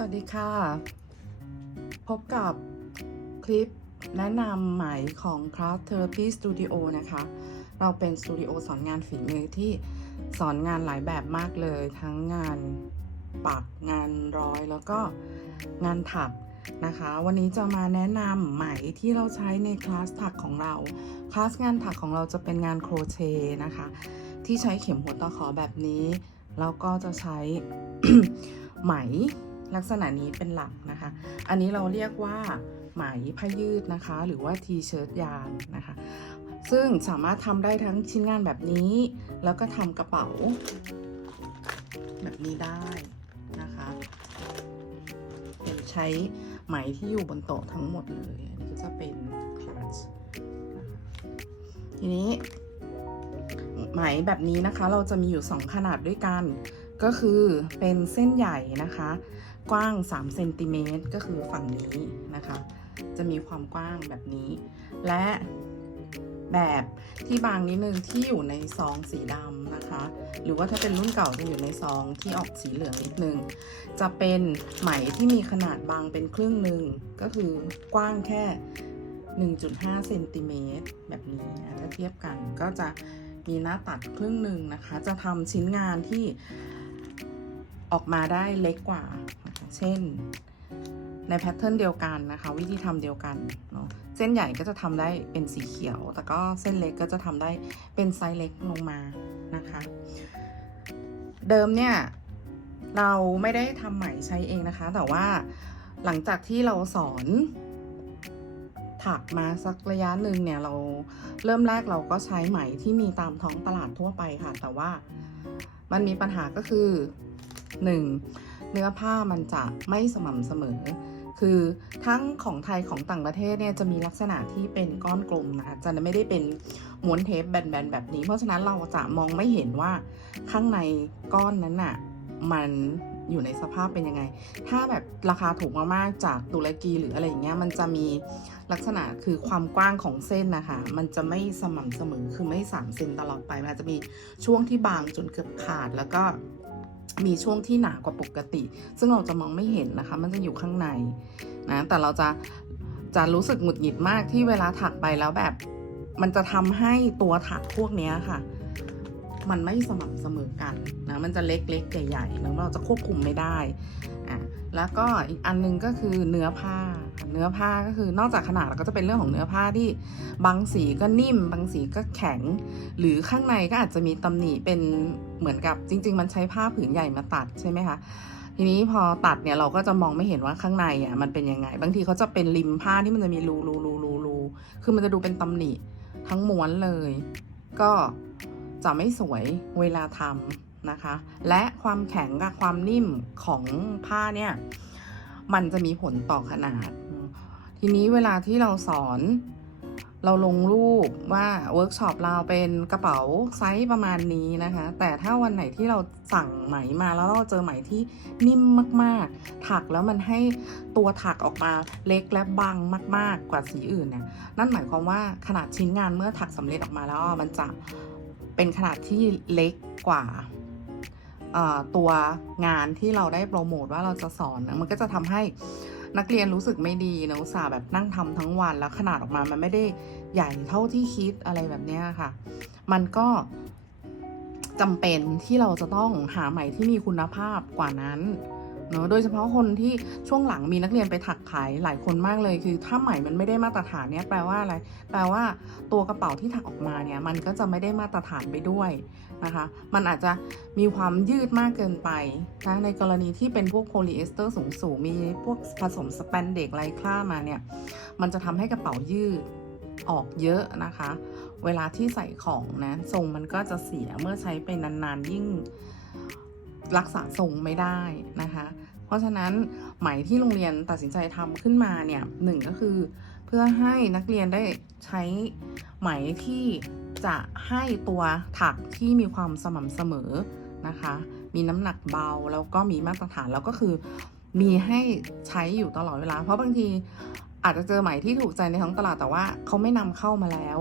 สวัสดีค่ะ พบกับคลิปแนะนำใหม่ของ Craft Therapy Studio นะคะ เราเป็นสตูดิโอสอนงานฝีมือที่สอนงานหลายแบบมากเลย ทั้งงานปักงานร้อยแล้วก็งานถักนะคะ วันนี้จะมาแนะนำไหมที่เราใช้ในคลาสถักของเรา คลาสงานถักของเราจะเป็นงานโครเชต์นะคะ ที่ใช้เข็มหัวตะขอแบบนี้ แล้วก็จะใช้ไหม ลักษณะนี้เป็นหลักนะคะ อันนี้เราเรียกว่าไหมผ้ายืดนะคะ หรือว่าทีเชิ้ตยางนะคะ ซึ่งสามารถทำได้ทั้งชิ้นงานแบบนี้ แล้วก็ทำกระเป๋า แบบนี้ได้นะคะเป็นใช้ไหมที่อยู่บนโต๊ะทั้งหมดเลย อันนี้ก็จะเป็นคลัตช์นะคะทีนี้ไหมแบบนี้นะคะเราจะมีอยู่ 2 ขนาดด้วยกัน ก็คือเป็นเส้นใหญ่นะคะ กว้าง3เซนติเมตรก็คือฝั่งนี้นะคะ จะมีความกว้างแบบนี้ และแบบที่บางนิดนึงที่อยู่ในซองสีดำนะคะ หรือว่าถ้าเป็นรุ่นเก่าจะอยู่ในซองที่ออกสีเหลืองนิดนึง จะเป็นไหมที่มีขนาดบางเป็นครึ่งหนึ่งก็คือกว้างแค่ 1.5เซนติเมตรแบบนี้ถ้าเทียบกันก็จะมีหน้าตัดครึ่งหนึ่งนะคะ จะทำชิ้นงานที่ออกมาได้เล็กกว่า เช่น ในแพทเทิร์นเดียวกันนะคะ วิธีทำเดียวกันเนาะเส้นใหญ่ก็จะทำได้เป็นสีเขียว แต่ก็เส้นเล็กก็จะทำได้เป็นไซส์เล็กลงมานะคะ เดิมเนี่ยเราไม่ได้ทำไหมใช้เองนะคะ แต่ว่าหลังจากที่เราสอนถักมาสักระยะหนึ่งเนี่ยเราเริ่มแรกเราก็ใช้ไหมที่มีตามท้องตลาดทั่วไปค่ะ แต่ว่ามันมีปัญหาก็คือ 1. เนื้อผ้ามันจะไม่สม่ำเสมอ คือทั้งของไทยของต่างประเทศเนี่ยจะมีลักษณะที่เป็นก้อนกลมนะจะไม่ได้เป็นม้วนเทปแบนๆแบบนี้ เพราะฉะนั้นเราจะมองไม่เห็นว่าข้างในก้อนนั้นน่ะมันอยู่ในสภาพเป็นยังไง ถ้าแบบราคาถูกมากๆจากตุรกีหรืออะไรอย่างเงี้ย มันจะมีลักษณะคือความกว้างของเส้นนะคะ มันจะไม่สม่ำเสมอ คือไม่สามเซนตลอดไป มันอาจจะมีช่วงที่บางจนเกือบขาด แล้วก็ มีช่วงที่หนากว่าปกติ ซึ่งเราจะมองไม่เห็นนะคะ มันจะอยู่ข้างในนะแต่เราจะจะรู้สึกหงุดหงิดมากที่เวลาถักไปแล้วแบบ มันจะทำให้ตัวถักพวกนี้ค่ะ มันไม่สม่ำเสมอกันนะมันจะเล็กๆใหญ่ๆแล้วเราจะควบคุมไม่ได้อะแล้วก็อีกอันนึงก็คือเนื้อผ้า เนื้อผ้าก็คือนอกจากขนาดแล้วก็จะเป็นเรื่องของเนื้อผ้าที่บางสีก็นิ่ม บางสีก็แข็ง หรือข้างในก็อาจจะมีตำหนิเป็นเหมือนกับจริง ๆ มันใช้ผ้าผืนใหญ่มาตัดใช่ไหมคะทีนี้พอตัดเนี่ยเราก็จะมองไม่เห็นว่าข้างในอะมันเป็นยังไง บางทีเขาจะเป็นริมผ้าที่มันจะมีรูรูรูรูรูคือมันจะดูเป็นตำหนิทั้งม้วนเลย ก็จะไม่สวยเวลาทำนะคะ และความแข็งกับความนิ่มของผ้าเนี่ย มันจะมีผลต่อขนาด ทีนี้เวลาที่เราสอน เราลงรูปว่าเวิร์กช็อปเราเป็นกระเป๋าไซส์ประมาณนี้นะคะ แต่ถ้าวันไหนที่เราสั่งไหมมาแล้วเราเจอไหมที่นิ่มมากๆ ถักแล้วมันให้ตัวถักออกมาเล็กและบางมาก ๆ กว่าสีอื่นเนี่ยนั่นหมายความว่าขนาดชิ้นงานเมื่อถักสำเร็จออกมาแล้วมันจะเป็นขนาดที่เล็กกว่าตัวงานที่เราได้โปรโมทว่าเราจะสอนมันก็จะทำให้ นักเรียนรู้สึกไม่ดีนะอุตส่าห์แบบนั่งทำทั้งวันแล้วขนาดออกมามันไม่ได้ใหญ่เท่าที่คิดอะไรแบบนี้ค่ะ มันก็จำเป็นที่เราจะต้องหาใหม่ที่มีคุณภาพกว่านั้น เนาะโดยเฉพาะคนที่ช่วงหลังมีนักเรียนไปถักขายหลายคนมากเลย คือถ้าไหมมันไม่ได้มาตรฐานเนี่ยแปลว่าอะไร แปลว่าตัวกระเป๋าที่ถักออกมาเนี่ยมันก็จะไม่ได้มาตรฐานไปด้วยนะคะ มันอาจจะมีความยืดมากเกินไปนะในกรณีที่เป็นพวกโพลีเอสเตอร์สูงๆมีพวกผสมสแปนเด็กไรคล้ามาเนี่ยมันจะทำให้กระเป๋ายืดออกเยอะนะคะ เวลาที่ใส่ของนะทรงมันก็จะเสียเมื่อใช้ไปนานๆยิ่ง รักษาทรงไม่ได้นะคะ เพราะฉะนั้นไหมที่โรงเรียนตัดสินใจทำขึ้นมาเนี่ยหนึ่งก็คือ เพื่อให้นักเรียนได้ใช้ไหมที่จะให้ตัวถักที่มีความสม่ำเสมอนะคะ มีน้ำหนักเบาแล้วก็มีมาตรฐานแล้วก็คือ มีให้ใช้อยู่ตลอดเวลา เพราะบางทีอาจจะเจอไหมที่ถูกใจในท้องตลาดแต่ว่าเขาไม่นำเข้ามาแล้ว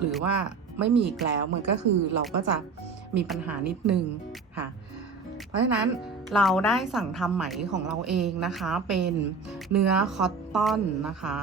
หรือว่าไม่มีอีกแล้วมันก็คือเราก็จะมีปัญหานิดนึงค่ะ เพราะฉะนั้นเราได้สั่งทำไหมของเราเองนะคะ เป็นเนื้อคอตตอนนะคะ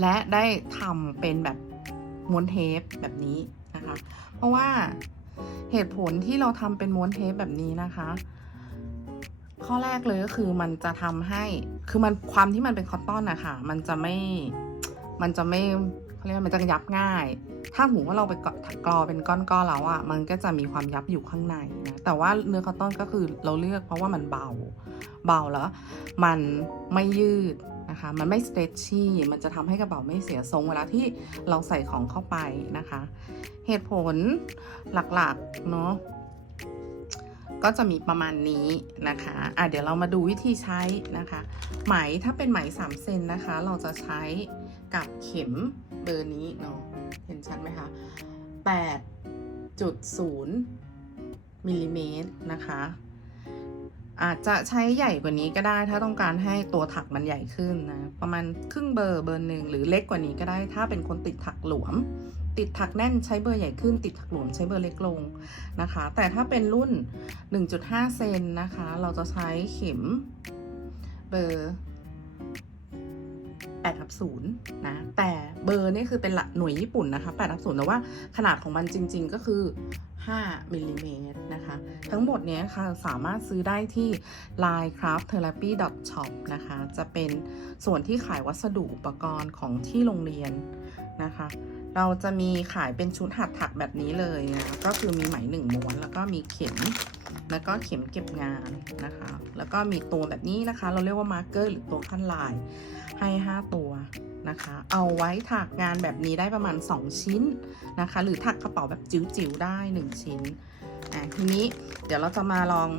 และได้ทำเป็นแบบม้วนเทปแบบนี้นะคะ เพราะว่าเหตุผลที่เราทำเป็นม้วนเทปแบบนี้นะคะ ข้อแรกเลยก็คือมันจะทำให้คือมันความที่มันเป็นคอตตอนอะค่ะมันจะไม่มันจะไม่ เขาเรียกมันจะยับง่าย ถ้าหูว่าเราไปกกรอเป็นก้อนๆแล้วอะ มันก็จะมีความยับอยู่ข้างในนะ แต่ว่าเนื้อคอตตอนก็คือเราเลือกเพราะว่ามันเบา เบาแล้ว มันไม่ยืดนะคะ มันไม่สเตรชชี่มันจะทำให้กระเป๋าไม่เสียทรงเวลาที่เราใส่ของเข้าไปนะคะ เหตุผลหลักๆเนาะก็จะมีประมาณนี้นะคะ อะเดี๋ยวเรามาดูวิธีใช้นะคะ ไหมถ้าเป็นไหม3เซนนะคะ เราจะใช้กับเข็ม เบอร์นี้เนาะเห็นชัดไหมคะ 8.0มิลลิเมตรนะคะ อาจจะใช้ใหญ่กว่านี้ก็ได้ถ้าต้องการให้ตัวถักมันใหญ่ขึ้นนะ ประมาณครึ่งเบอร์เบอร์หนึ่งหรือเล็กกว่านี้ก็ได้ ถ้าเป็นคนติดถักหลวม ติดถักแน่นใช้เบอร์ใหญ่ขึ้น ติดถักหลวมใช้เบอร์เล็กลงนะคะ แต่ถ้าเป็นรุ่น 1.5 เซนนะคะ เราจะใช้เข็มเบอร์ 8ทับ0นะแต่เบอร์นี่คือเป็นหลักหน่วยญี่ปุ่นนะคะ8ทับ0แต่ว่าขนาดของมันจริง ๆ ก็คือ 5มิลลิเมตรนะคะ ทั้งหมดเนี้ยค่ะสามารถซื้อได้ที่ line craft therapy shop นะคะ จะเป็นส่วนที่ขายวัสดุอุปกรณ์ของที่โรงเรียนนะคะ เราจะมีขายเป็นชุดหัดถักแบบนี้เลยนะก็คือมีไหมหนึ่งม้วนแล้วก็มีเข็ม แล้วก็เข็มเก็บงานนะคะ แล้วก็มีตัวแบบนี้นะคะ เราเรียกว่ามาร์กเกอร์หรือตัวขั้นลายให้ 5 ตัวนะคะ เอาไว้ถักงานแบบนี้ได้ประมาณ 2 ชิ้นนะคะ หรือถักกระเป๋าแบบจิ๋วๆได้ 1 ชิ้นอะทีนี้เดี๋ยวเราจะมาลอง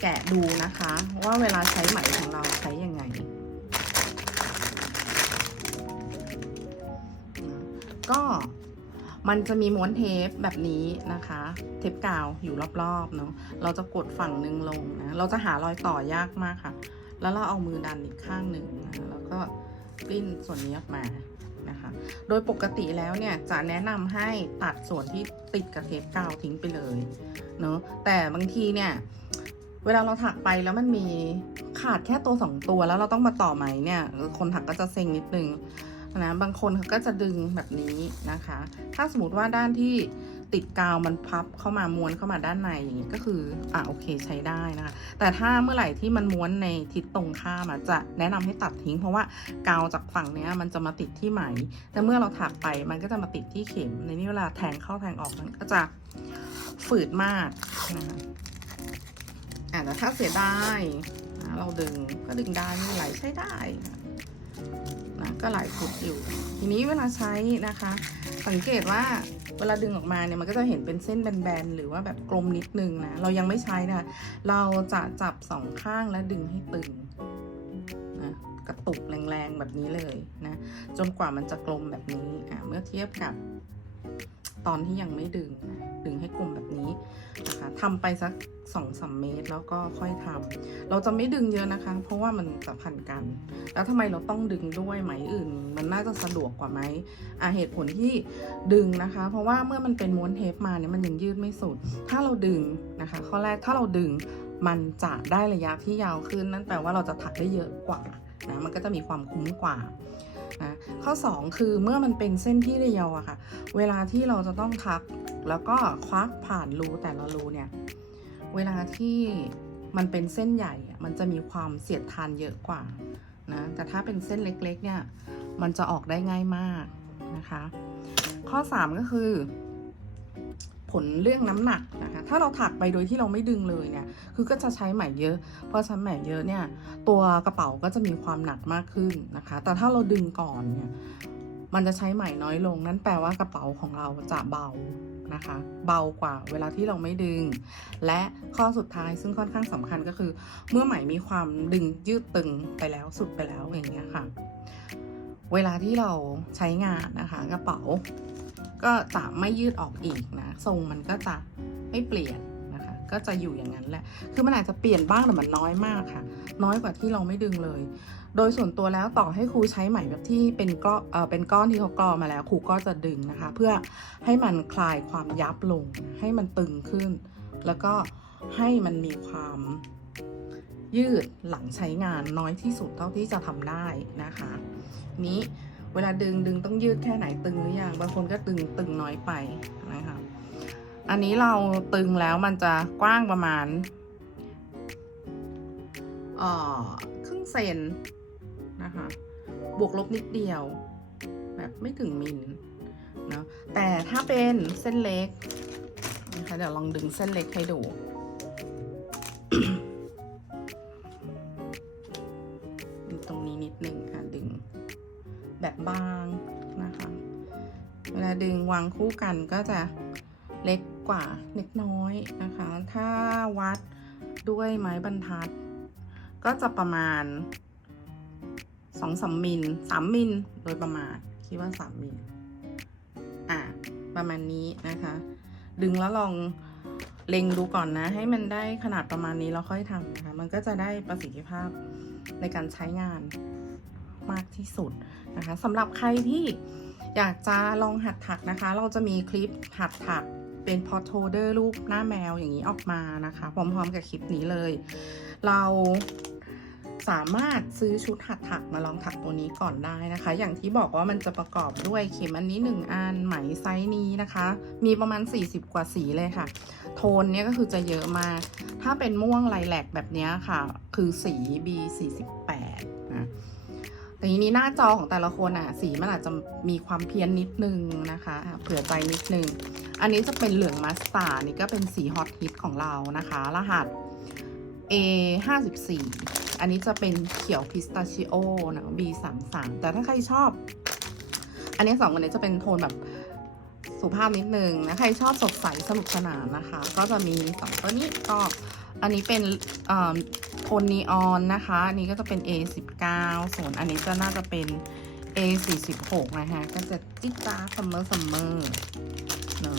แกะดูนะคะ ว่าเวลาใช้ไหมของเราใช้ยังไง ก็ มันจะมีม้วนเทปแบบนี้นะคะ เทปกาวอยู่รอบๆเนาะเราจะกดฝั่งหนึ่งลงนะเราจะหารอยต่อยากมากค่ะ แล้วเราเอามือดันอีกข้างหนึ่งนะแล้วก็กลิ้นส่วนนี้ออกมานะคะ โดยปกติแล้วเนี่ยจะแนะนำให้ตัดส่วนที่ติดกับเทปกาวทิ้งไปเลยเนาะแต่บางทีเนี่ยเวลาเราถักไปแล้วมันมีขาดแค่ตัวสองตัวแล้วเราต้องมาต่อไหมเนี่ย คนถักก็จะเซ็งนิดนึง นะบางคนเขาก็จะดึงแบบนี้นะคะ ถ้าสมมติว่าด้านที่ติดกาวมันพับเข้ามาม้วนเข้ามาด้านในอย่างนี้ก็คืออะโอเคใช้ได้นะคะ แต่ถ้าเมื่อไหร่ที่มันม้วนในทิศตรงข้ามจะแนะนำให้ตัดทิ้ง เพราะว่ากาวจากฝั่งเนี้ยมันจะมาติดที่ไหม แต่เมื่อเราถักไปมันก็จะมาติดที่เข็ม ในนี้เวลาแทงเข้าแทงออกมันก็จะฝืดมากนะคะอะแต่ถ้าเสียดายเราดึงก็ดึงได้ไม่เป็นไรใช้ได้ นะก็หลายฟุตอยู่ ทีนี้เวลาใช้นะคะ สังเกตว่าเวลาดึงออกมาเนี่ยมันก็จะเห็นเป็นเส้นแบนๆหรือว่าแบบกลมนิดนึงนะ เรายังไม่ใช้นะเราจะจับสองข้างและดึงให้ตึงนะกระตุกแรงๆแบบนี้เลยนะ จนกว่ามันจะกลมแบบนี้อะเมื่อเทียบกับ ตอนที่ยังไม่ดึงดึงให้กลมแบบนี้นะคะทำไปสักสองสามเมตรแล้วก็ค่อยทำเราจะไม่ดึงเยอะนะคะ เพราะว่ามันจะพันกัน แล้วทำไมเราต้องดึงด้วยไหมอื่น มันน่าจะสะดวกกว่าไหมอะเหตุผลที่ดึงนะคะ เพราะว่าเมื่อมันเป็นม้วนเทปมาเนี่ยมันยังยืดไม่สุด ถ้าเราดึงนะคะ ข้อแรกถ้าเราดึงมันจะได้ระยะที่ยาวขึ้นนั่นแปลว่าเราจะถักได้เยอะกว่านะมันก็จะมีความคุ้มกว่า ข้อ 2 คือเมื่อมันเป็นเส้นที่เรียวอะค่ะ เวลาที่เราจะต้องทัก แล้วก็ควักผ่านรูแต่ละรูเนี่ย เวลาที่มันเป็นเส้นใหญ่ มันจะมีความเสียดทานเยอะกว่านะ แต่ถ้าเป็นเส้นเล็กๆเนี่ย มันจะออกได้ง่ายมากนะคะ ข้อ 3 ก็คือ ผลเรื่องน้ำหนักนะ ถ้าเราถักไปโดยที่เราไม่ดึงเลยเนี่ย คือก็จะใช้ไหมเยอะ เพราะใช้ไหมเยอะเนี่ย ตัวกระเป๋าก็จะมีความหนักมากขึ้นนะคะ แต่ถ้าเราดึงก่อนเนี่ย มันจะใช้ไหมน้อยลง นั่นแปลว่ากระเป๋าของเราจะเบานะคะ เบากว่าเวลาที่เราไม่ดึง และข้อสุดท้ายซึ่งค่อนข้างสำคัญก็คือ เมื่อไหมมีความดึงยืดตึงไปแล้วสุดไปแล้วอย่างเงี้ยค่ะ เวลาที่เราใช้งานนะคะ กระเป๋าก็จะไม่ยืดออกอีกนะ ทรงมันก็จะ ไม่เปลี่ยนนะคะ ก็จะอยู่อย่างนั้นแหละ คือมันอาจจะเปลี่ยนบ้างแต่มันน้อยมากค่ะ น้อยกว่าที่เราไม่ดึงเลย โดยส่วนตัวแล้วต่อให้ครูใช้ไหมแบบที่เป็นก้อนเออเป็นก้อนที่เขากรอมาแล้วครูก็จะดึงนะคะ เพื่อให้มันคลายความยับลง ให้มันตึงขึ้น แล้วก็ให้มันมีความยืดหลังใช้งานน้อยที่สุดเท่าที่จะทำได้นะคะ นี้เวลาดึงดึงต้องยืดแค่ไหนตึงหรือยังบางคนก็ตึงตึงน้อยไปนะคะ อันนี้เราตึงแล้วมันจะกว้างประมาณเอ่อครึ่งเซนนะคะ บวกลบนิดเดียว แบบไม่ถึงมิลเนาะแต่ถ้าเป็นเส้นเล็กนะคะเดี๋ยวลองดึงเส้นเล็กให้ดูตรงนี้นิดนึงค่ะดึง แบบบางนะคะ เวลาดึงวางคู่กันก็จะ เล็กกว่าเล็กน้อยนะคะ ถ้าวัดด้วยไม้บรรทัด ก็จะประมาณสองสามมิลสามมิลโดยประมาณคิดว่าสามมิลอะประมาณนี้นะคะ ดึงแล้วลองเล็งดูก่อนนะ ให้มันได้ขนาดประมาณนี้แล้วค่อยทำนะคะ มันก็จะได้ประสิทธิภาพในการใช้งานมากที่สุดนะคะสำหรับใครที่อยากจะลองหัดถักนะคะ เราจะมีคลิปหัดถัก เป็นพอตโฮเดอร์รูปหน้าแมวอย่างนี้ออกมานะคะ พร้อมๆกับคลิปนี้เลย เราสามารถซื้อชุดหัดถักมาลองถักตัวนี้ก่อนได้นะคะ อย่างที่บอกว่ามันจะประกอบด้วยเข็มอันนี้ 1 อัน ไหมไซส์นี้นะคะ มีประมาณ 40 กว่าสีเลยค่ะ โทนเนี้ยก็คือจะเยอะมาก ถ้าเป็นม่วงไลแลกแบบนี้ค่ะ คือสี B48 นะ แต่ทีนี้หน้าจอของแต่ละคนอะ สีมันอาจจะมีความเพี้ยนนิดนึงนะคะ เผื่อใจนิดนึง อันนี้จะเป็นเหลืองมัสตาร์นี่ก็เป็นสีฮอตฮิตของเรานะคะ รหัส A 5 4อันนี้จะเป็นเขียวพิสตาชิโอนะ B 3 3แต่ถ้าใครชอบ อันนี้สองอันนี้จะเป็นโทนแบบสุภาพนิดนึงนะใครชอบสดใสสนุกสนานนะคะ ก็จะมีสองตัวนี้ก็อันนี้เป็นอ่อโท นนีออนนะคะอันนี้ก็จะเป็น A 1 9 ส่วนอันนี้จะน่าจะเป็น A 4 6 นะคะก็จะจิ๊กจ้าซัมเมอร์ซัมเมอร์เนอะ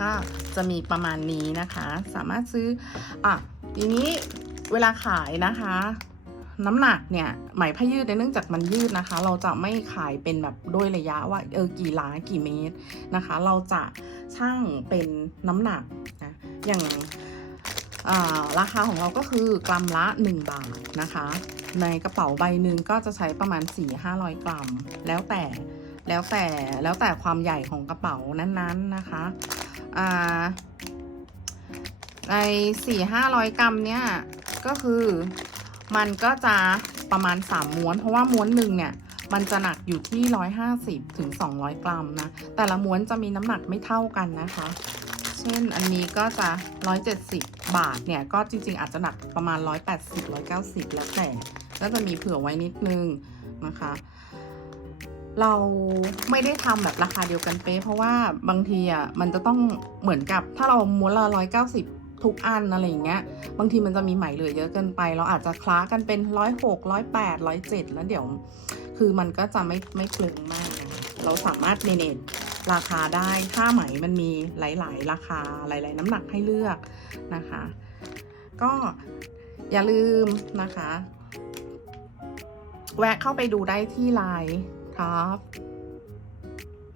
ก็จะมีประมาณนี้นะคะ สามารถซื้อ อะ ทีนี้เวลาขายนะคะ น้ำหนักเนี่ยไหมผ้ายืดเนื่องจากมันยืดนะคะ เราจะไม่ขายเป็นแบบด้วยระยะว่าเออกี่หลากี่เมตรนะคะ เราจะช่างเป็นน้ำหนักนะ อย่างาราคาของเราก็คือกรัมละ 1 บาทนะคะ ในกระเป๋าใบหนึ่งก็จะใช้ประมาณ 4-500 กรัม แล้วแต่แล้วแต่แล้วแต่ความใหญ่ของกระเป๋านั้นๆนะคะอ่าใน 4-500 กรัมเนี่ยก็คือมันก็จะประมาณ 3 ม้วน เพราะว่าม้วนหนึ่งเนี่ยมันจะหนักอยู่ที่ 150ถึง200 กรัมนะ แต่ละม้วนจะมีน้ำหนักไม่เท่ากันนะคะ ช่นอันนี้ก็จะ 170 บาทเนี่ย ก็จริงๆ อาจจะหนักประมาณ 180 190 แล้วแต่ ก็จะมีเผื่อไว้นิดนึงนะคะ เราไม่ได้ทำแบบราคาเดียวกันเป๊ะเพราะว่าบางทีอะมันจะต้องเหมือนกับถ้าเราม้วนละ 190 ทุกอันอะไรอย่างเงี้ย บางทีมันจะมีไหมเหลือเยอะเกินไป เราอาจจะคล้ากันเป็น 106 108 107 แล้วเดี๋ยว คือมันก็จะไม่ไม่เปลืองมาก เราสามารถเมเน ราคาได้ถ้าไหมมันมีหลาย ๆ ราคาหลาย ๆ น้ำหนักให้เลือกนะคะ ก็อย่าลืมนะคะ แวะเข้าไปดูได้ที่ไลน์ครับ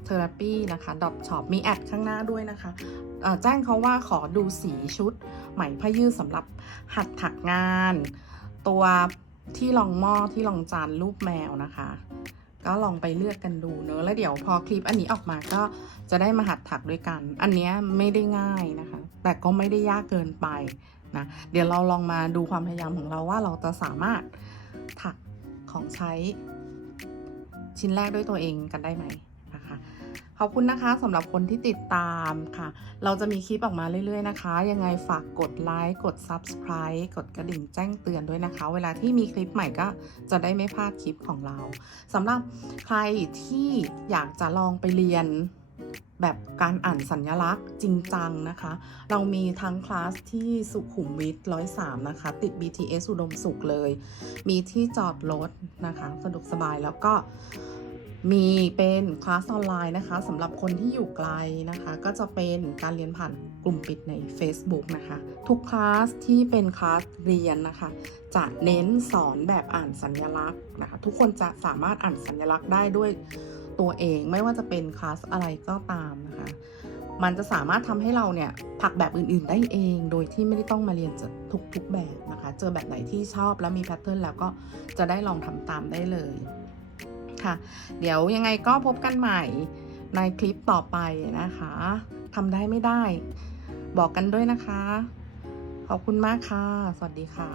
เทอราปีนะคะ dot shop มีแอดข้างหน้าด้วยนะคะเอ่อแจ้งเขาว่าขอดูสีชุดไหมผ้ายืดสำหรับหัดถักงาน ตัวที่รองหม้อที่รองจานรูปแมวนะคะ ก็ลองไปเลือกกันดูเนอะแล้วเดี๋ยวพอคลิปอันนี้ออกมาก็จะได้มาหัดถักด้วยกัน อันเนี้ยไม่ได้ง่ายนะคะ แต่ก็ไม่ได้ยากเกินไปนะเดี๋ยวเราลองมาดูความพยายามของเราว่าเราจะสามารถถักของใช้ชิ้นแรกด้วยตัวเองกันได้ไหม อบคุณนะคะสำหรับคนที่ติดตามค่ะ เราจะมีคลิปออกมาเรื่อยๆนะคะ ยังไงฝากกดไลค์กด Subscribe กดกระดิ่งแจ้งเตือนด้วยนะคะ เวลาที่มีคลิปใหม่ก็จะได้ไม่พลาดคลิปของเราสำหรับใครที่อยากจะลองไปเรียนแบบการอ่านสัญลักษณ์จริงจังนะคะ เรามีทั้งคลาสที่สุขุมวิท103นะคะ ติด BTS อุดมสุขเลย มีที่จอดรถนะคะ สะดวกสบายแล้วก็ มีเป็นคลาสออนไลน์นะคะสำหรับคนที่อยู่ไกลนะคะ ก็จะเป็นการเรียนผ่านกลุ่มปิดใน Facebook นะคะ ทุกคลาสที่เป็นคลาสเรียนนะคะ จะเน้นสอนแบบอ่านสัญลักษณ์นะคะ ทุกคนจะสามารถอ่านสัญลักษณ์ได้ด้วยตัวเอง ไม่ว่าจะเป็นคลาสอะไรก็ตามนะคะ มันจะสามารถทำให้เราเนี่ยผักแบบอื่นๆได้เอง โดยที่ไม่ได้ต้องมาเรียนจากทุกๆแบบนะคะ เจอแบบไหนที่ชอบแล้วมีแพทเทิร์นแล้วก็จะได้ลองทำตามได้เลย ค่ะ เดี๋ยวยังไงก็พบกันใหม่ในคลิปต่อไปนะคะทำได้ไม่ได้ บอกกันด้วยนะคะ ขอบคุณมากค่ะ สวัสดีค่ะ